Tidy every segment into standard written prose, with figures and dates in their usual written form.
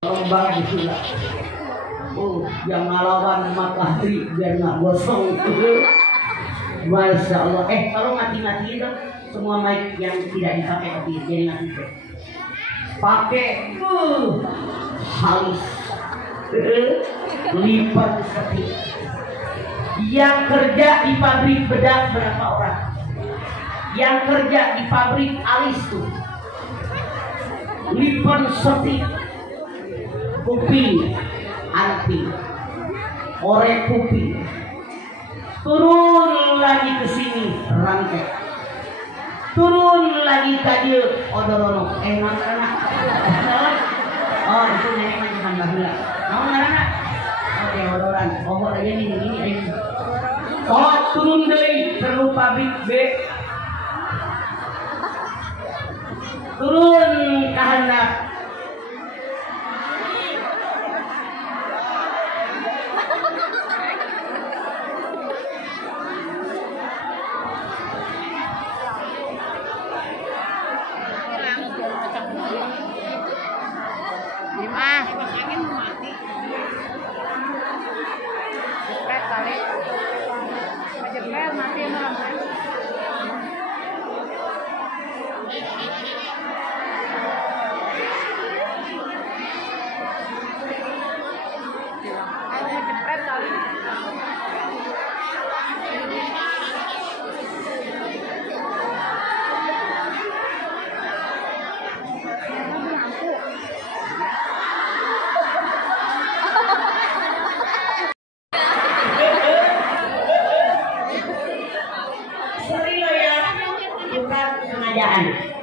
Bagus juga. Oh, yang ngelawan Matahari biar nggak gosong. Masya Allah. Kalau mati-mati itu semua mic yang tidak dipakai tapi jadi mati. Pakai halus, lipat seperti. Yang kerja di pabrik bedak berapa orang? Yang kerja di pabrik alis tuh lipat seperti. Kuping, arti, orek kuping, turun lagi ke sini rangkai, turun lagi ke dia odorono, mana? Oh itu nenek macam bahula, mau mana? Oke odoran, aja ini. Oh turun deh, perlu pabrik B, turun ke handap.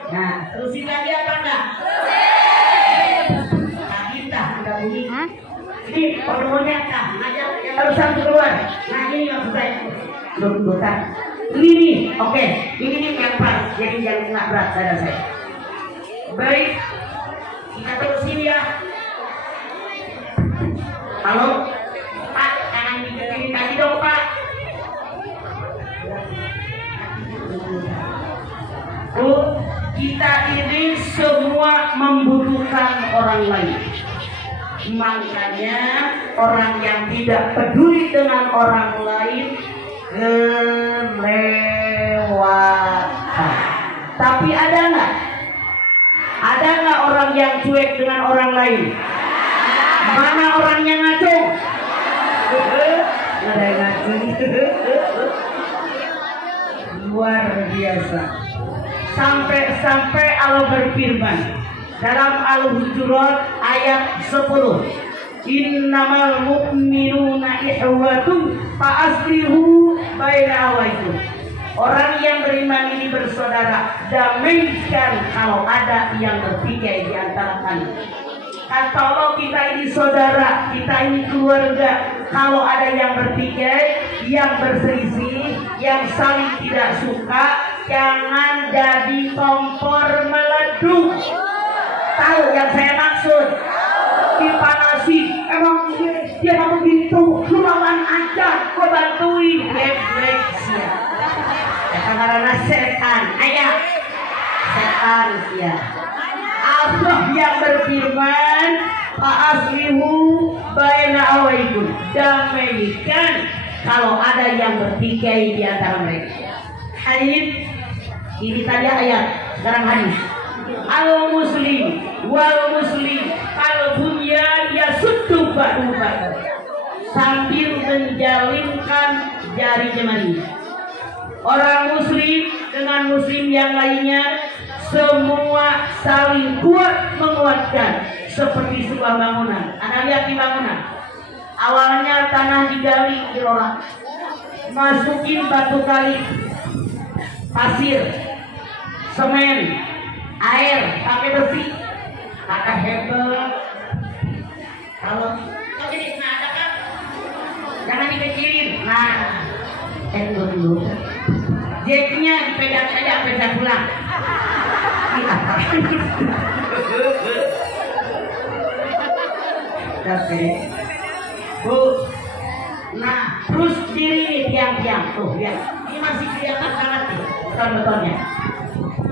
Nah, terusin lagi apa enggak? Nah, udah bunyi. Ini penuhnya kah? Ngajak yang harus satu keluar. Nah, ini maksud saya. Dotan. Ini nih, oke. Ini nih yang pas. Jadi yang nggak berat dada saya. Baik, kita terusin ya. Halo, Pak, jangan dibikin tadi dong, Pak. Kita ini semua membutuhkan orang lain. Makanya orang yang tidak peduli dengan orang lain kelewatan. Tapi ada nggak? Ada nggak orang yang cuek dengan orang lain? Mana orangnya ngaco? Ada yang ngaco. Luar biasa. Sampai Allah berfirman dalam Al-Hujurat ayat 10, innamal mu'minuna ikhwatun fa'aslihu baina akhawaykum. Orang yang beriman ini bersaudara, damaikan kalau ada yang bertikai di antara kalian. Kata Allah, kita ini saudara, kita ini keluarga. Kalau ada yang bertikai, yang berselisih, yang saling tidak suka, jangan jadi kompor meleduk. Tahu yang saya maksud? Dipanasi, emang dia nggak begitu, lu lawan aja, gue bantuin. Geblek sia. Karena setan, ayah setan sia. Allah yang berfirman, fa'aslihu baina akhawaykum, damaikan kalau ada yang bertikai di antara mereka. Hadis ini tadi ayat, sekarang hadis. Al muslim wal muslim al bunyan yasuddu ba'duhu, sambil menjalinkan jari jemari. Orang muslim dengan muslim yang lainnya semua saling kuat menguatkan seperti sebuah bangunan. Anda lihat di bangunan, awalnya tanah digali, dirolah, masukin batu kali, pasir, semen, air, pakai besi, kata hebat. Kalau jadi ada kan, jangan dipikirin. Nah, dulu, jacknya dipegang saja sampai saya pulang. Bu, nah terus diri tiang-tiang tuh ya, ini masih kelihatan banget nih beton-betonnya.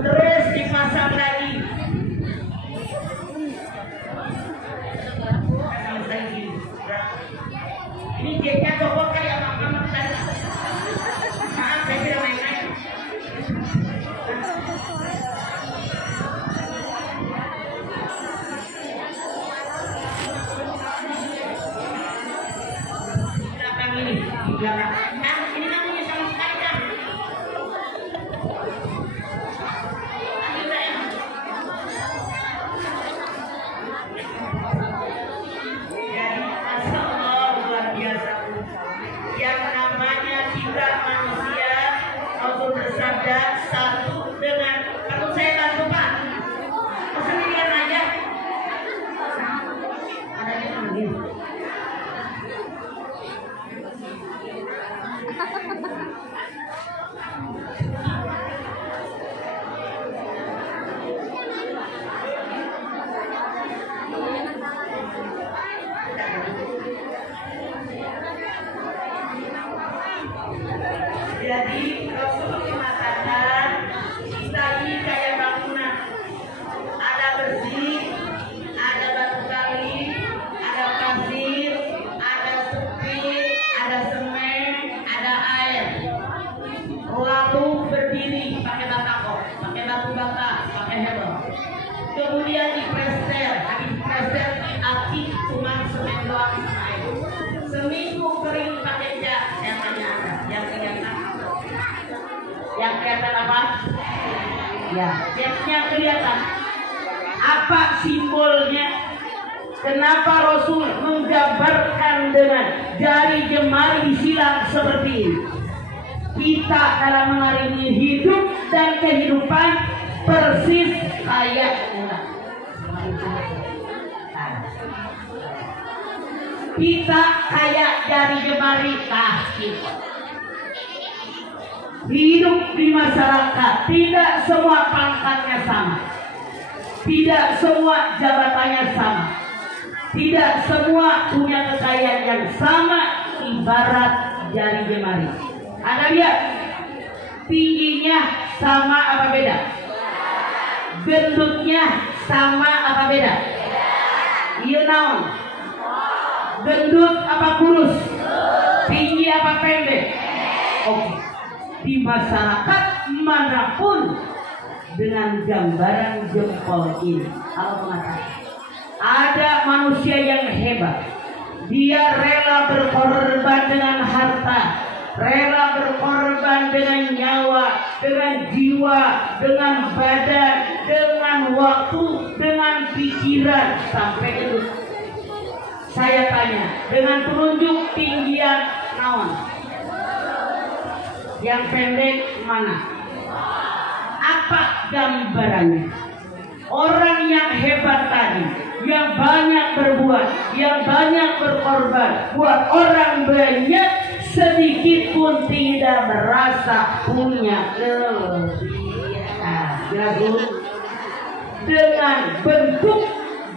Terus dipasang lagi. citra manusia Rasul bersabda satu dengan kalau saya bantu Pak sendirian aja adanya begini. Jadi Rasul mengatakan kita ini kayak bangunan, ada bersih, ada batu kali, ada pasir, ada sepi, ada semen, ada air. Lalu berdiri pakai batako, pakai batu bata, pakai hebel. Kemudian diplester, habis plester api cuma semen doang sama air. Seminggu kering pakai jas, yang tanya ada, yang kelihatan. Yang kelihatan apa? Ya, jasnya kelihatan. Apa simbolnya? Kenapa Rasul menggambarkan dengan jari jemari silang seperti ini? Kita dalam mengarungi hidup dan kehidupan persis kayak kita kayak jari jemari kaki. Hidup di masyarakat tidak semua pangkatnya sama, tidak semua jabatannya sama, tidak semua punya kekayaan yang sama. Ibarat jari jemari. Anda lihat tingginya sama apa beda? Gendutnya sama apa beda? Iya naon? Gendut apa kurus? Tinggi apa pendek? Oke. Di masyarakat manapun dengan gambaran jempol ini Allah mengatakan ada manusia yang hebat, dia rela berkorban dengan harta, rela berkorban dengan nyawa, dengan jiwa, dengan badan, dengan waktu, dengan pikiran sampai itu. Saya tanya, dengan penunjuk tinggian naon? Yang pendek mana? Apa gambarannya? Orang yang hebat tadi, yang banyak berbuat, yang banyak berkorban buat orang banyak, sedikit pun tidak merasa punya kelebihan. Dengan bentuk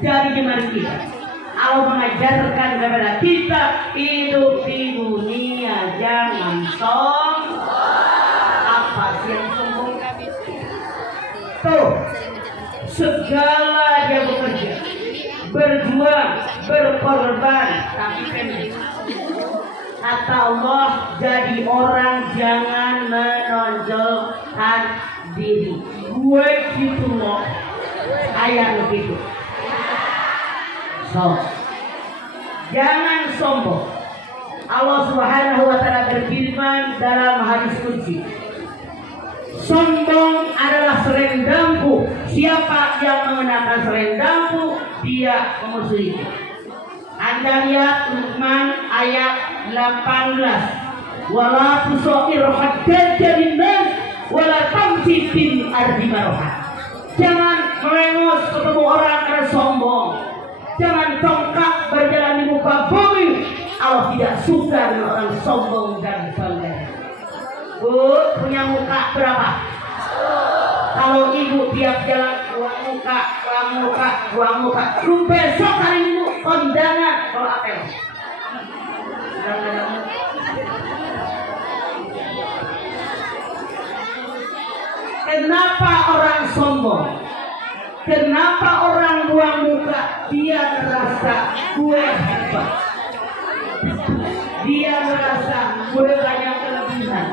jari jemari kita, Allah mengajarkan kepada kita hidup di dunia jangan sombong. Apa yang sombong? Tuh, segala dia bekerja, berjuang, berkorban, tapi pendek. Kata Allah, jadi orang jangan menonjolkan diri. Gue gitu loh, kayak begitu. So, jangan sombong. Allah Subhanahu wa Ta'ala berfirman dalam hadis qudsi, sombong adalah selendangku. Siapa yang mengenakan selendangku, dia memusuhi. Anda lihat Luqman ayat 18. Wala tusair haddaka linnas wala tamshi fil ardi maraha. Jangan melengos ketemu orang karena sombong. Jangan congkak berjalan di muka bumi. Allah tidak suka dengan orang sombong dan sombong. Bu, punya muka berapa? Kalau ibu tiap jalan buang muka, buang muka, buang muka, lu besok hari minggu kondangan kalau apel. Kenapa orang sombong? Kenapa orang buang muka? Dia merasa gue hebat. Dia merasa gue banyak kelebihan.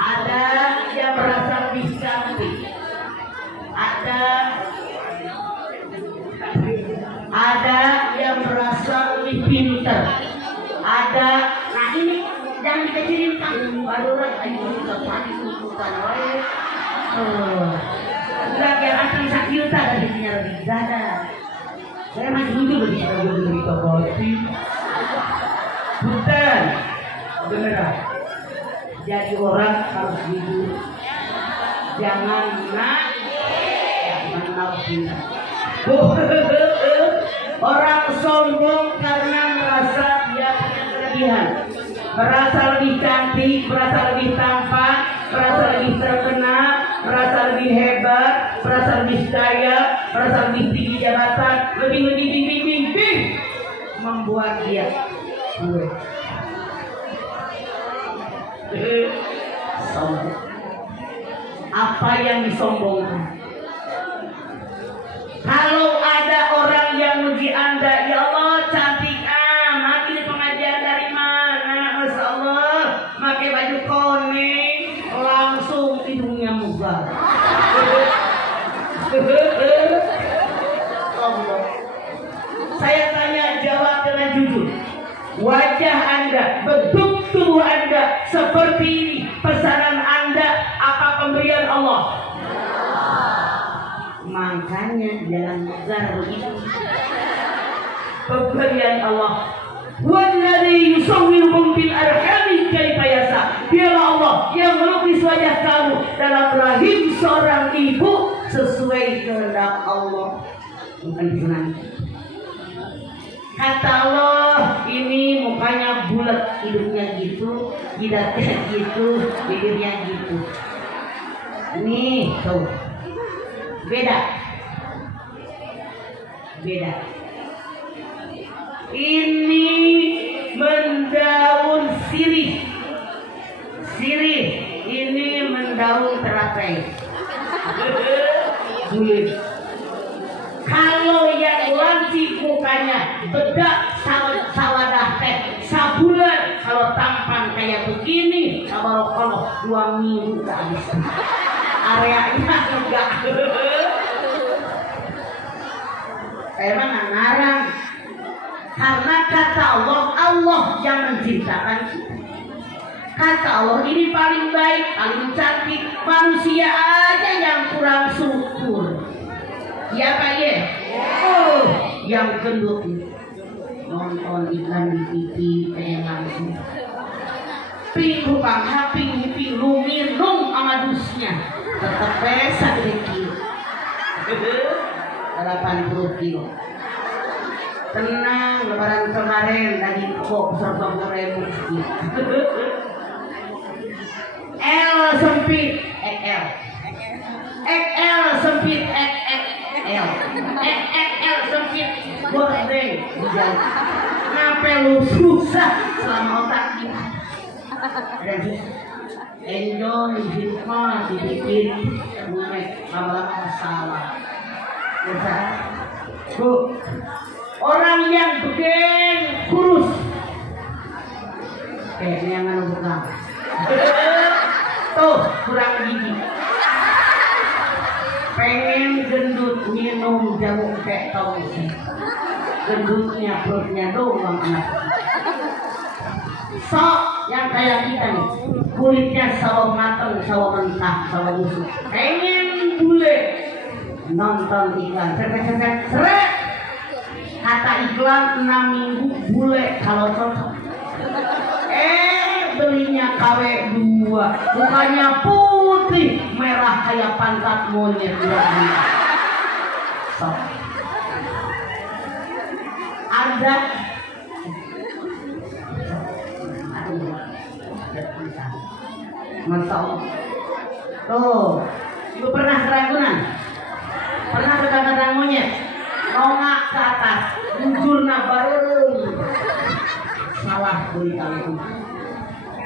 Ada yang merasa lebih cantik. Ada yang merasa lebih pintar. Ada, nah ini jangan dikecilin kan. Baru lagi kita pakai tuntutan oleh. Enggak biar akan sakit dari punya lebih dada. Saya masih lucu daripada gue cerita boti. Bukan beneran. Jadi orang harus jujur. Jangan orang sombong karena merasa dia punya kelebihan, merasa lebih cantik, merasa lebih tampan, merasa lebih terkenal, merasa lebih hebat, merasa lebih kaya, merasa lebih tinggi jabatan, lebih membuat dia sombong. Apa yang disombongkan? Kalau ada orang yang muji Anda, ya Allah cantik amat, ini pengajian dari mana? Masya Allah, pakai baju kuning, langsung hidungnya mugar. Saya tanya, jawab dengan jujur. Wajah Anda, bentuk tubuh Anda seperti ini, pesanan Anda apa pemberian Allah? Makanya jangan mugar begitu. Pemberian Allah. Walladzi yusawwirukum fil arhami kaifa yasha. Dialah Allah yang melukis wajah kamu dalam rahim seorang ibu sesuai kehendak Allah. Bukan senang. Kata Allah, ini mukanya bulat, hidungnya gitu, jidatnya gitu, bibirnya gitu. Nih, tuh. Beda. Ini mendaun sirih. Ini mendaun teratai. Kalau yang lancip mukanya bedak sawadah teh sabulan, kalau tampan kayak begini, tabarakallah 2 minggu tak habis. Areanya enggak. Emang ngarang. Karena kata Allah yang menciptakan kita. Kata Allah ini paling baik, paling cantik. Manusia aja yang kurang syukur. Ya Pak ya? Oh, yang gendut nonton iklan di TV kayak langsung. Ping lu minum sama dusnya tetap besar kilo 80 kilo. Tenang, lebaran kemarin lagi kok 100.000 L sempit XL sempit XL sempit gordeng ngapain lu susah selama otak kita. Enjoy hidup mah dibikin lama-lama salah. Bu, orang yang bikin kurus kayaknya yang bukan tuh kurang gigi, pengen gendut minum jamu kayak tongsi, gendutnya perutnya doang anak. Sok yang kayak kita nih, kulitnya sawo matang, sawo mentah, sawo busuk, pengen bule, nonton iklan, seret, kata iklan 6 minggu bule kalau cocok. Belinya KW2, mukanya putih, merah kayak pantat monyet. Sok. Ada Masya Allah. Tuh, ibu pernah keraguan? Pernah kata monyet? Nongak ke atas, jujur baru salah beritahu.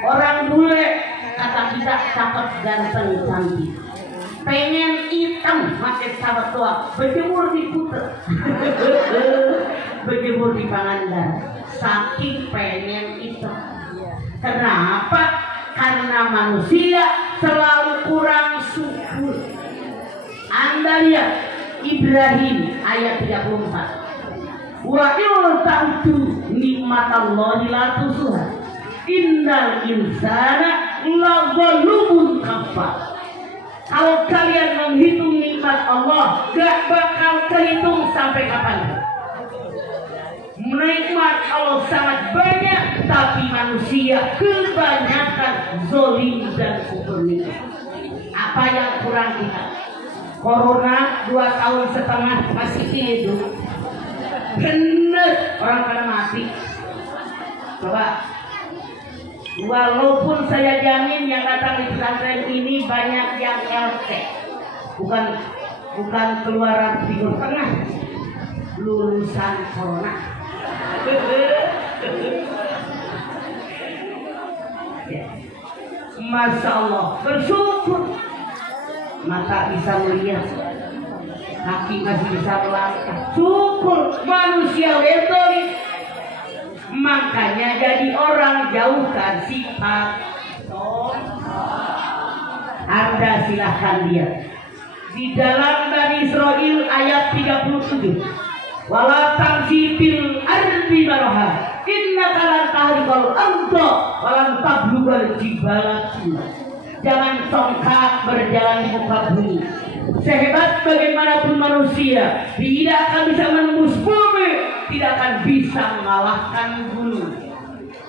Orang bule kata kita cakep ganteng cantik, pengen hitam pakai sahabat tua, berjemur di puter, berjemur di Pangandaran, saking pengen hitam. Kenapa? Karena manusia selalu kurang syukur. Anda lihat Ibrahim ayat 34. Wa in ta'tu nikmatallahi la tusuha. Innal insana lazalumun kafar. Kalau kalian menghitung nikmat Allah, gak bakal kehitung sampai kapan. Nikmat Allah sangat banyak, tapi manusia kebanyakan zolim dan kufur nikmat. Apa yang kurang kita? Corona 2 tahun setengah masih hidup. Bener, orang pada mati. Coba, walaupun saya jamin yang datang di pesantren ini banyak yang LC, bukan keluaran figur tengah, lulusan corona. Masya Allah, bersyukur. Mata bisa melihat, kaki masih bisa melangkah. Syukur manusia wedori. Makanya jadi orang jauhkan sifat. Anda silahkan lihat di dalam Bani Israil ayat 37. Wala tamshi fil ardi maraha innaka lan tahriqal arda wa lan tablughal jibala. Jangan congkak berjalan di muka bumi. Sehebat bagaimanapun manusia, tidak akan bisa menembus bumi, tidak akan bisa mengalahkan gunung.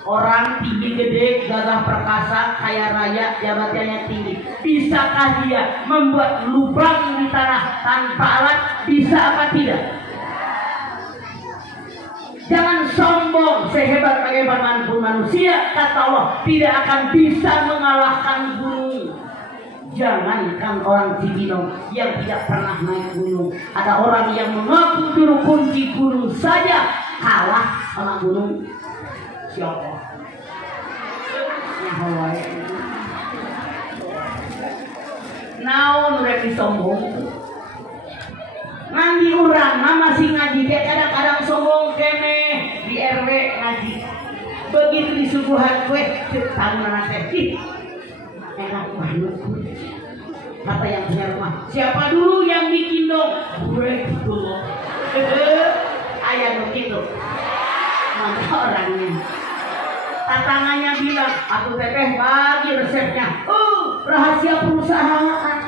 Orang tinggi gede, gagah perkasa, kaya raya, jabatannya tinggi. Bisakah dia membuat lubang di tanah tanpa alat? Bisa apa tidak? Jangan sombong, sehebat bagaimanapun manusia, kata Allah, tidak akan bisa mengalahkan gunung. Jangankan orang Cibinong yang tidak pernah naik gunung, ada orang yang mengaku juru kunci gunung saja kalah sama gunung. Siapa? Naon rek sombong? Ngaji urang masih ngaji, kadang-kadang sombong kene di RW ngaji. Begitu disuguhan kue, tahu mana teh? Enak banget. Kata yang punya rumah, siapa dulu yang bikin dong? Gue dulu. Ayah begitu. Mana orangnya? Tatangannya bilang, aku teteh bagi resepnya. Rahasia perusahaan.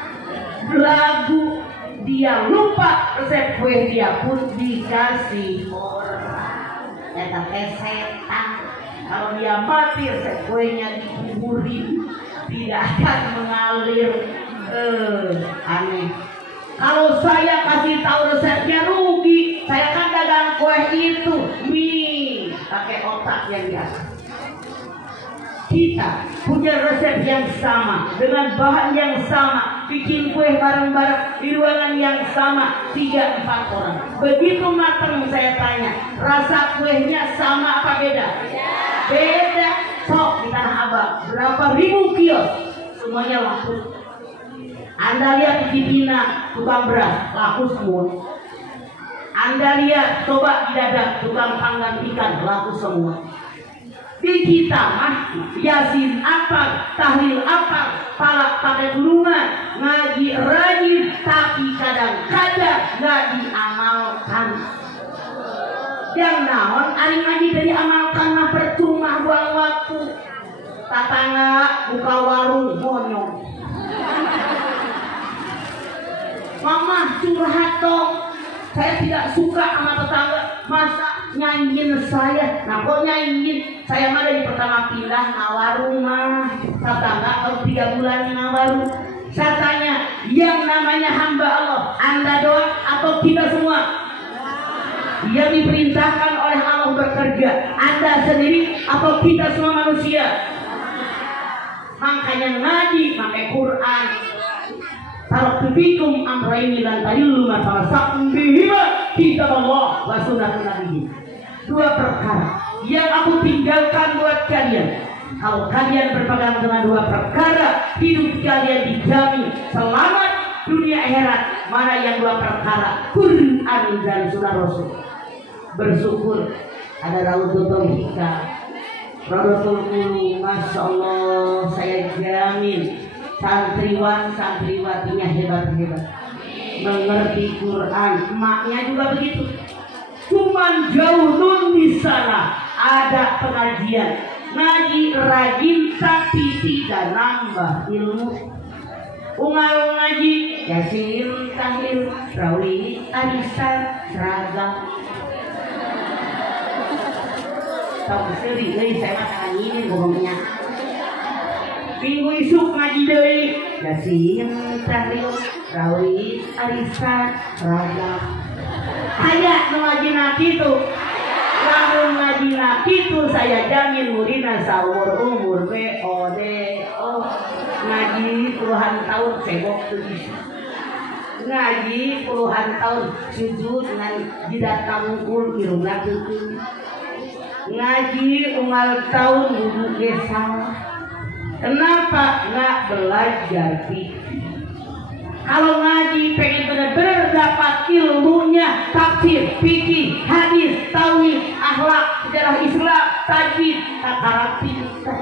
Lagu. Dia lupa resep kue, dia pun dikasih orang. Eta setan. Kalau dia mati resep kuenya dikuburin, tidak akan mengalir. Aneh. Kalau saya kasih tahu resepnya rugi. Saya kan dagang kue itu mie pakai otak yang biasa. Kita punya resep yang sama, dengan bahan yang sama, bikin kue bareng-bareng di ruangan yang sama, 3-4 orang. Begitu matang saya tanya, rasa kuenya sama apa beda? Beda. Sok di Tanah Abang, berapa ribu kios, semuanya laku. Anda lihat di Cibina, tukang beras, laku semua. Anda lihat, coba di Dadap, tukang panggang ikan, laku semua. Di kita mah Yasin apa, tahlil apa, palak pakai gulungan, ngaji rajin, tapi kadang-kadang nggak diamalkan. Yang naon ari ngaji dari amalkan mah percuma, buang waktu. Tatangga buka warung monyong. Mama curhat dong, saya tidak suka sama tetangga. Masa nyanyiin saya? Nah kok nyanyiin? Saya mah dari pertama pindah ngawarung mah tetangga kalau 3 bulan ngawarung. Saya tanya, yang namanya hamba Allah, Anda doang atau kita semua? Yang diperintahkan oleh Allah bekerja, Anda sendiri atau kita semua manusia? Makanya ngaji, pakai Quran. Taraktubikum amraini lan tadillu ma tamassaktum bihima kitabullah wa sunnatun nabiyyi. 2 perkara yang aku tinggalkan buat kalian. Kalau kalian berpegang dengan 2 perkara, hidup kalian dijamin selamat dunia akhirat. Mana yang 2 perkara? Quran dan sunnah Rasul. Bersyukur ada Raudhatul Hikam, Raudhatul Ulum. Masya Allah, saya jamin santriwan santriwatinya hebat-hebat, mengerti Quran. Emaknya juga begitu. Cuman jauh nun di sana ada pengajian, ngaji rajin tapi tidak nambah ilmu. Ungal ngaji Yasin, tahlil, rawi, arisan, seragam. tahu seri saya masakan ini ngomongnya. Minggu isuk ngaji deui Yasin, Tahliul, Rawih, Arisan, Rajab. Aya nu ngajina kitu. Lamun ngajina kitu saya jamin muridna saumur umur BOD. Oh, ngaji puluhan tahun sebok teu bisa. Ngaji puluhan tahun sujud dengan jidat kamungkul irungna teukeun. Ngaji unggal tahun wudhu ge salah. Kenapa nggak belajar fikih? Kalau ngaji pengen benar-benar dapat ilmunya, tafsir, fikih, hadis, tauhid, akhlak, sejarah Islam, tajwid, tata pintar.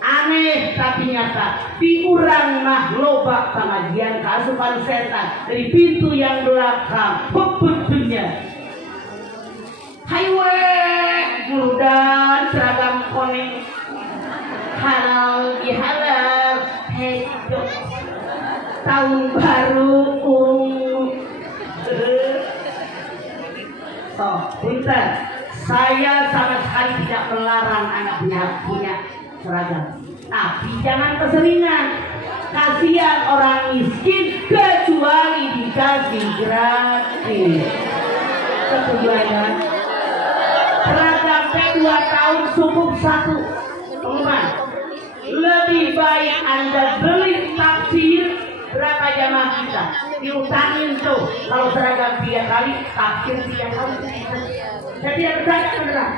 Aneh tapi nyata. Diurang mah loba pengajian keasupan setan dari pintu yang belakang, bebetunya. Highway, mudah seragam koning. Halal bihalal, hidup tahun baru so, punten, saya sama sekali tidak melarang anak punya seragam, tapi jangan keseringan. Kasihan orang miskin kecuali dikasih gratis. Setuju ya? Seragam 2 tahun cukup 1. Teman, lebih baik Anda beli tafsir. Berapa jamaah kita diutangin tuh kalau seragam 3 kali, tafsir 3 kali. Saya tidak bertanya beneran.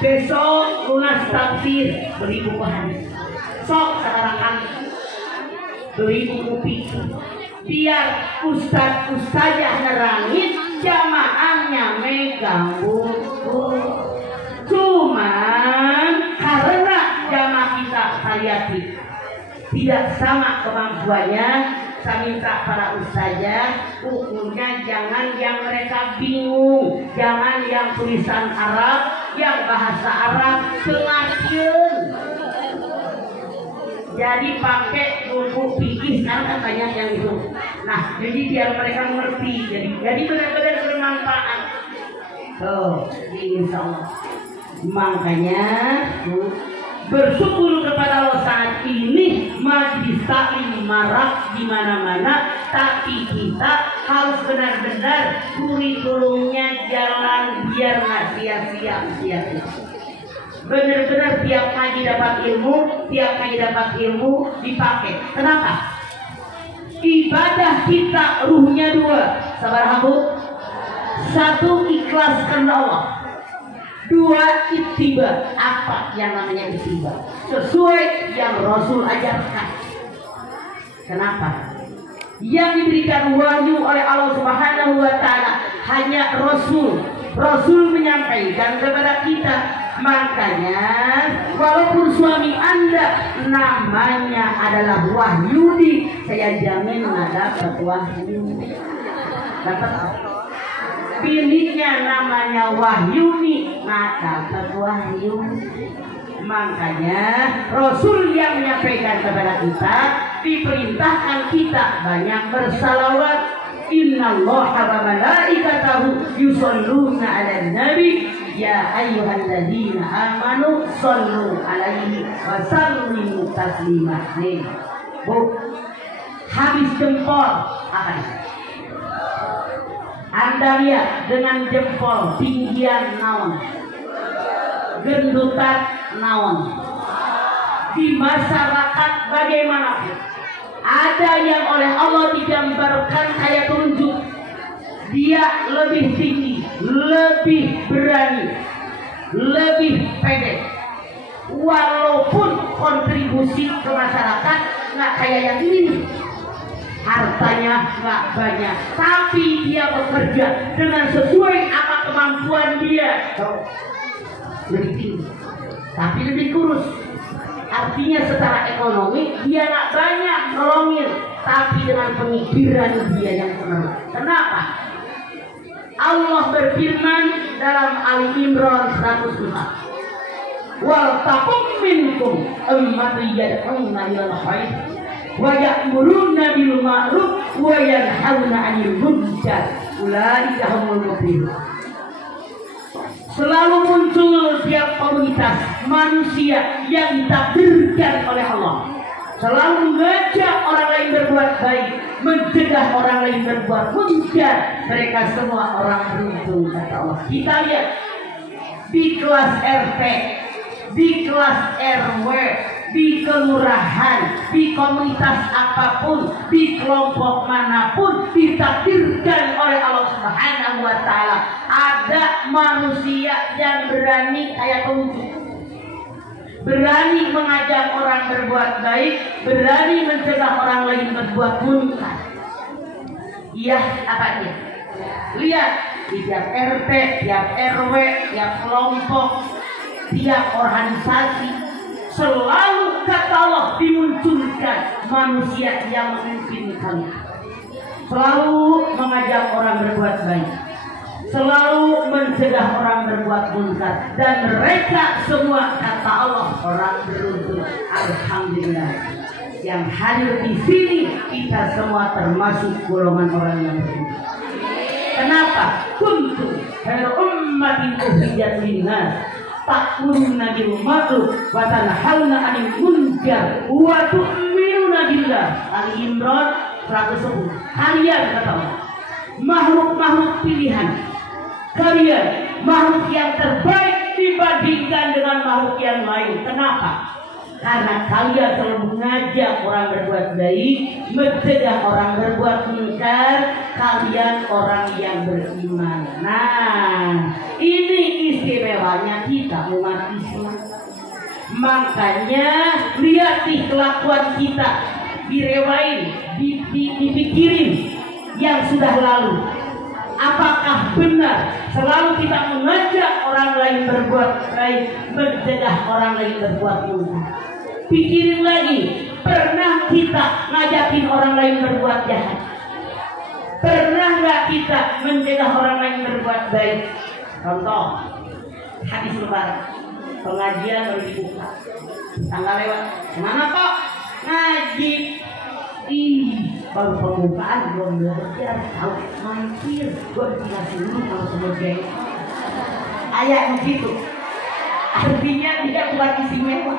Besok lunas tafsir, beli buku hadis. Sok sekarang kali beli buku fikih. Biar ustaz-ustazah nerangin, jamaahnya megang buku. Cuman karena jamaah kita hati-hati tidak sama kemampuannya, saya minta para ustazah ukurnya jangan yang mereka bingung, jangan yang tulisan Arab, yang bahasa Arab pengertian. Jadi pakai buku fikih sekarang banyak yang itu. Nah, jadi biar mereka mengerti, jadi benar-benar bermanfaat. Tuh, insya Allah. Makanya bersyukur kepada Allah saat ini majlis taklim marak di mana-mana, tapi kita harus benar-benar kurikulumnya jalan biar nggak sia-sia. Benar-benar tiap ngaji dapat ilmu dipakai. Kenapa? Ibadah kita ruhnya 2. Sabar Bu. 1 ikhlas karena Allah. 2 ittiba. Apa yang namanya ittiba? Sesuai yang Rasul ajarkan. Kenapa? Yang diberikan wahyu oleh Allah Subhanahu wa taala hanya Rasul. Rasul menyampaikan kepada kita. Makanya walaupun suami Anda namanya adalah Wahyudi, saya jamin nggak dapat wahyu. Dapat Bininya namanya Wahyuni, maka wahyu. Makanya Rasul yang menyampaikan kepada kita, diperintahkan kita banyak bersalawat. Innallaha wa malaikatahu yusholluna 'alan nabi ya ayyuhalladzina amanu shollu 'alaihi wa sallimu taslima. Nih, Bu, habis jempol apa ini? Anda lihat dengan jempol tinggian naon, gendutan naon. Di masyarakat bagaimanapun ada yang oleh Allah digambarkan kayak tunjuk, dia lebih tinggi, lebih berani, lebih pede. Walaupun kontribusi ke masyarakat nggak kayak yang ini. Hartanya nggak banyak, tapi dia bekerja dengan sesuai apa kemampuan dia. Lebih tinggi, tapi lebih kurus. Artinya secara ekonomi dia nggak banyak nolongin, tapi dengan pemikiran dia yang benar. Kenapa? Allah berfirman dalam Ali Imran 104. Wal takum minkum ummatun yad'una ilal khair wa ya'muruna bil ma'ruf wa yanhauna 'anil munkar ulaika humul muflihun. Selalu muncul tiap komunitas manusia yang ditakdirkan oleh Allah. Selalu mengajak orang lain berbuat baik, mencegah orang lain berbuat munkar. Mereka semua orang beruntung, kata Allah. Kita lihat di kelas RT, di kelas RW, di kelurahan, di komunitas apapun, di kelompok manapun, ditakdirkan oleh Allah Subhanahu wa Ta'ala. Ada manusia yang berani kayak pengunjung, berani mengajak orang berbuat baik, berani mencegah orang lain berbuat munkar. Iya, apa dia? Lihat di tiap RT, tiap RW, tiap kelompok, tiap organisasi, selalu kata Allah dimunculkan manusia yang memimpin kalian. Selalu mengajak orang berbuat baik, selalu mencegah orang berbuat munkar, dan mereka semua kata Allah orang beruntung. Alhamdulillah, yang hadir di sini kita semua termasuk golongan orang yang beruntung. Kenapa? Kuntum khairu ummatin ukhrijat linnas ta'muruna bil ma'ruf wa tanhauna 'anil munkar wa tu'minuna billah. Ali Imran 110. Kalian kata Allah, makhluk-makhluk pilihan, kalian makhluk yang terbaik dibandingkan dengan makhluk yang lain. Kenapa? Karena kalian selalu mengajak orang berbuat baik, mencegah orang berbuat munkar. Kalian orang yang beriman. Nah, ini istimewanya kita umat Islam. Makanya lihat nih kelakuan kita, direwain, dipikirin yang sudah lalu. Apakah benar selalu kita mengajak orang lain berbuat baik, mencegah orang lain berbuat munkar? Pikirin lagi, pernah kita ngajakin orang lain berbuat jahat? Pernah nggak kita mencegah orang lain berbuat baik? Contoh, hadis lebaran, pengajian baru dibuka, tanggal lewat, mana kok ngaji? Baru pembukaan belum belajar, tahu mampir, gue dikasih dulu kalau semua geng. Ayat begitu, artinya dia buat istimewa.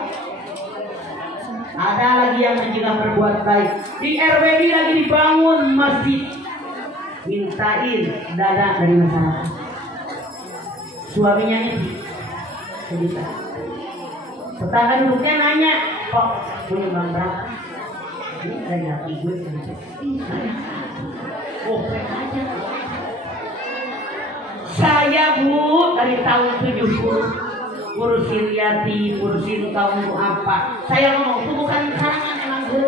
Ada lagi yang mencegah berbuat baik. Di RWD lagi dibangun masjid, mintain dana dari masyarakat. Suaminya ini sejuta. Tetangga duduknya nanya, kok punya bang berapa? Ini dari laki gue sejuta. Oh, aja. Saya Bu dari tahun 70 ngurusin yatim, ngurusin kaum apa. Saya ngomong itu bukan karangan emang Bu.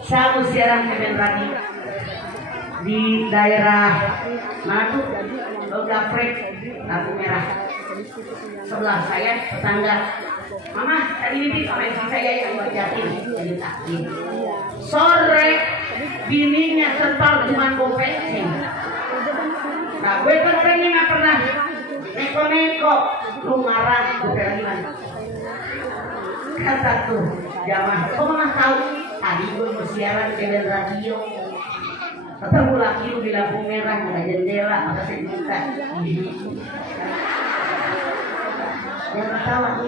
Saya siaran ke radio di daerah mana tuh? Gaprek, lampu merah. Sebelah saya tetangga, Mama tadi ini sama istri saya yang buat yatim, jadi takdir. Sore bininya setor cuma gopeng. Nah gue kan orangnya nggak pernah neko-neko, lu marah gopeng gimana? Kata tuh jamaah, kok Mama tahu? Tadi gue mau siaran ke radio. Ketemu laki lu di lampu merah, nggak jendela, maka saya buka. Yang ketawa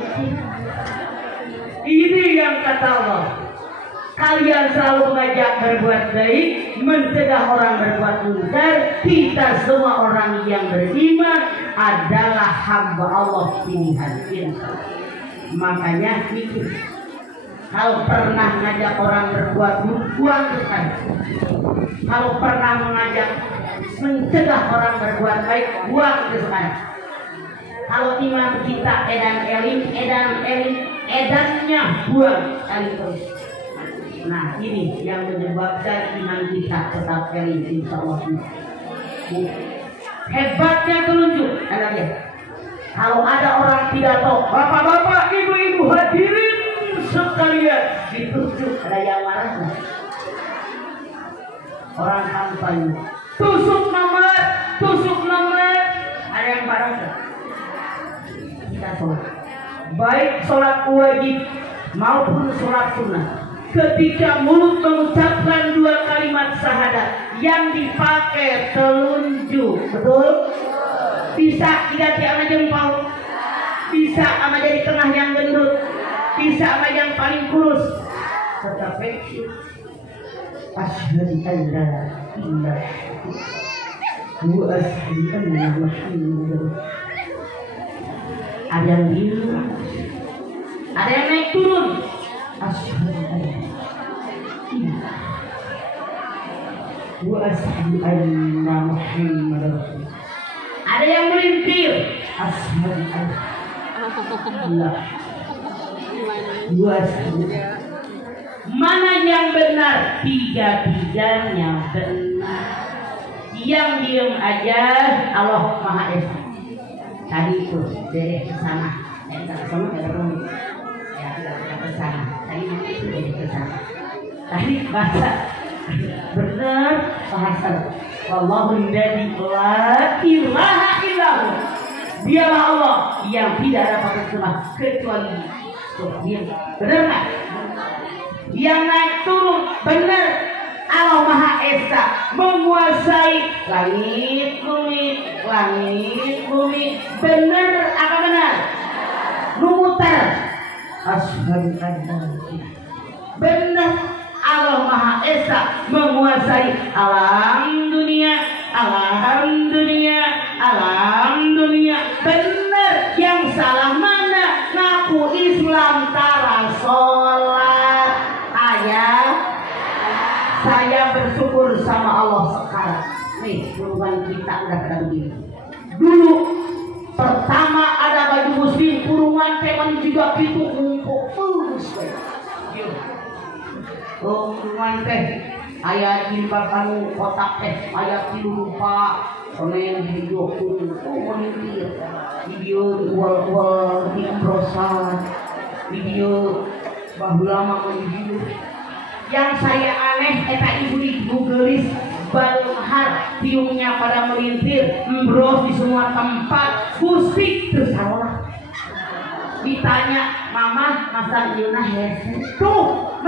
ini yang kata Allah. Kalian selalu mengajak berbuat baik, mencegah orang berbuat munkar. Kita semua orang yang beriman adalah hamba Allah pilihan. Makanya mikir, kalau pernah mengajak orang berbuat buruk, buang depan. Kalau pernah mengajak mencegah orang berbuat baik, buang depan. Kalau iman kita edannya buang kali terus. Nah ini yang menyebabkan iman kita tetap eling, insya Allah. Hebatnya telunjuk, ada dia. Kalau ada orang pidato, bapak-bapak, ibu-ibu hadirin sekalian, ditunjuk, ada yang marah. Orang kampanye, tusuk nomor, ada yang marah. Kita sholat, baik sholat wajib maupun sholat sunnah. Ketika mulut mengucapkan 2 kalimat syahadat, yang dipakai telunjuk, betul? bisa diganti sama jempol, bisa sama jadi tengah yang gendut, bisa sama yang paling kurus, tetap itu asyhadu an la ilaha wa asyhadu anna Muhammadar. Ada yang biru, ada yang naik turun, asyhadu an la ilaha wa asyhadu anna Muhammadar. Ada yang melintir, asyhadu an la ilaha. Mana yang benar? Tiga-tiganya benar. Yang diem aja Allah Maha Esa. Tadi itu dari kesana, yang sama ada rumit. Ya tidak kesana. Tadi itu dari kesana. Tadi bahasa benar bahasa. Wallahu alladzi la ilaha illallah. Dialah Allah yang tidak ada pakai sembah kecuali Dia. Benar nggak? Yang naik turun benar. Allah Maha Esa menguasai langit bumi. Benar apa benar? Muter. Asyhadu an benar. Allah Maha Esa menguasai alam dunia. Benar. Yang salah mana? Ngaku Islam tara sholat. Saya bersyukur sama Allah sekarang. Nih, kurungan kita udah kayak begini. Dulu pertama ada baju muslim, kurungan teman juga gitu ngumpul terus. Oh, kurungan teh ayat jilbab anu kotak teh ayat tilu lupa. Soalnya video video wal di prosa, video bahula mah video. Yang saya aneh eta ibu di Googleis balhar tiungnya pada melintir mbros di semua tempat kusik terus salah ditanya mama masa ieu na hese tuh